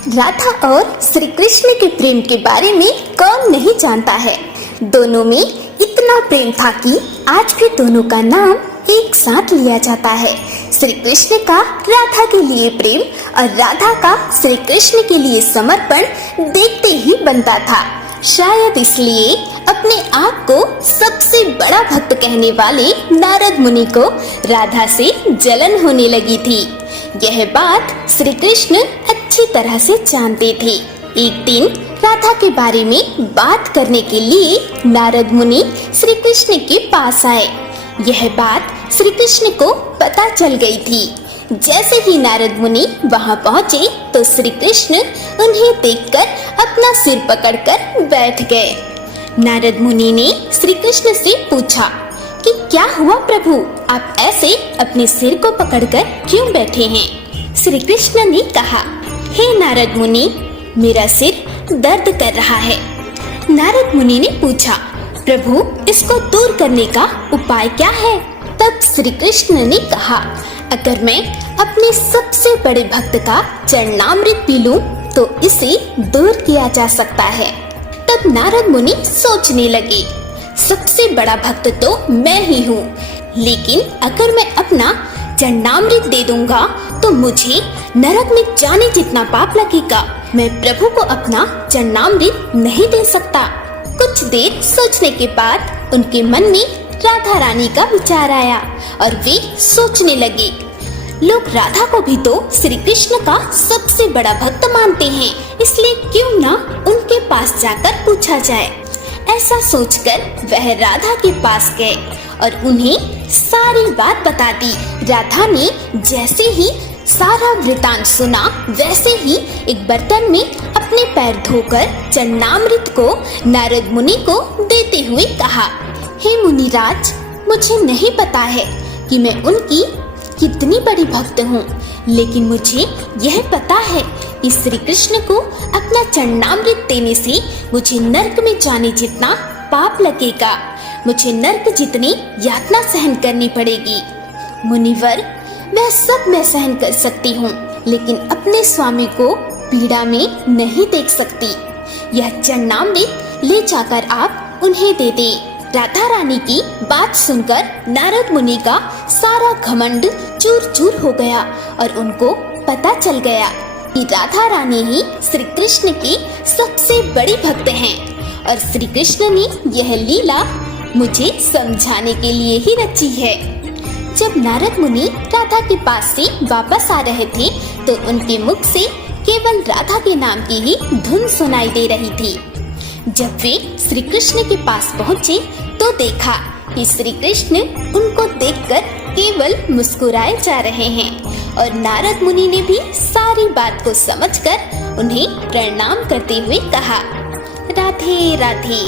राधा और श्री कृष्ण के प्रेम के बारे में कौन नहीं जानता है। दोनों में इतना प्रेम था कि आज भी दोनों का नाम एक साथ लिया जाता है। श्री कृष्ण का राधा के लिए प्रेम और राधा का श्री कृष्ण के लिए समर्पण देखते ही बनता था। शायद इसलिए अपने आप को सबसे बड़ा भक्त कहने वाले नारद मुनि को राधा से जलन होने लगी थी। यह बात श्री कृष्ण अच्छी तरह से जानते थे। एक दिन राधा के बारे में बात करने के लिए नारद मुनि श्री कृष्ण के पास आए। यह बात श्री कृष्ण को पता चल गई थी। जैसे ही नारद मुनि वहां पहुंचे तो श्री कृष्ण उन्हें देखकर अपना सिर पकड़कर बैठ गए। नारद मुनि ने श्री कृष्ण से पूछा कि क्या हुआ प्रभु, आप ऐसे अपने सिर को पकड़कर क्यों बैठे हैं? श्री कृष्ण ने कहा, हे नारद मुनि, मेरा सिर दर्द कर रहा है। नारद मुनि ने पूछा, प्रभु इसको दूर करने का उपाय क्या है? तब श्री कृष्ण ने कहा, अगर मैं अपने सबसे बड़े भक्त का चरणामृत पी लूं तो इसे दूर किया जा सकता है। तब नारद मुनि सोचने लगे, सबसे बड़ा भक्त तो मैं ही हूँ, लेकिन अगर मैं अपना चरणामृत दे दूंगा तो मुझे नरक में जाने जितना पाप लगेगा। मैं प्रभु को अपना चरणामृत नहीं दे सकता। कुछ देर सोचने के बाद उनके मन में राधा रानी का विचार आया और वे सोचने लगे, लोग राधा को भी तो श्री कृष्ण का सबसे बड़ा भक्त मानते हैं, इसलिए क्यों ना उनके पास जाकर पूछा जाए। ऐसा सोचकर वह राधा के पास गए और उन्हें सारी बात बता दी। राधा ने जैसे ही सारा वृतांत सुना वैसे ही एक बर्तन में अपने पैर धोकर चरणामृत को नारद मुनि को देते हुए कहा, हे मुनिराज, मुझे नहीं पता है कि मैं उनकी कितनी बड़ी भक्त हूँ, लेकिन मुझे यह पता है कि श्री कृष्ण को अपना चरणामृत देने से मुझे नरक में जाने जितना पाप लगेगा, मुझे नरक जितनी यातना सहन करनी पड़ेगी। मुनिवर, वह सब मैं सहन कर सकती हूँ, लेकिन अपने स्वामी को पीड़ा में नहीं देख सकती। यह चरणामृत ले जाकर आप उन्हें दे दे। राधा रानी की बात सुनकर नारद मुनि का सारा घमंड चूर चूर हो गया और उनको पता चल गया कि राधा रानी ही श्री कृष्ण की सबसे बड़ी भक्त हैं और श्री कृष्ण ने यह लीला मुझे समझाने के लिए ही रची है। जब नारद मुनि राधा के पास से वापस आ रहे थे तो उनके मुख से केवल राधा के नाम की ही धुन सुनाई दे रही थी। जब वे श्री कृष्ण के पास पहुँचे तो देखा कि श्री कृष्ण उनको देखकर केवल मुस्कुराए जा रहे हैं और नारद मुनि ने भी सारी बात को समझकर उन्हें प्रणाम करते हुए कहा, राधे राधे।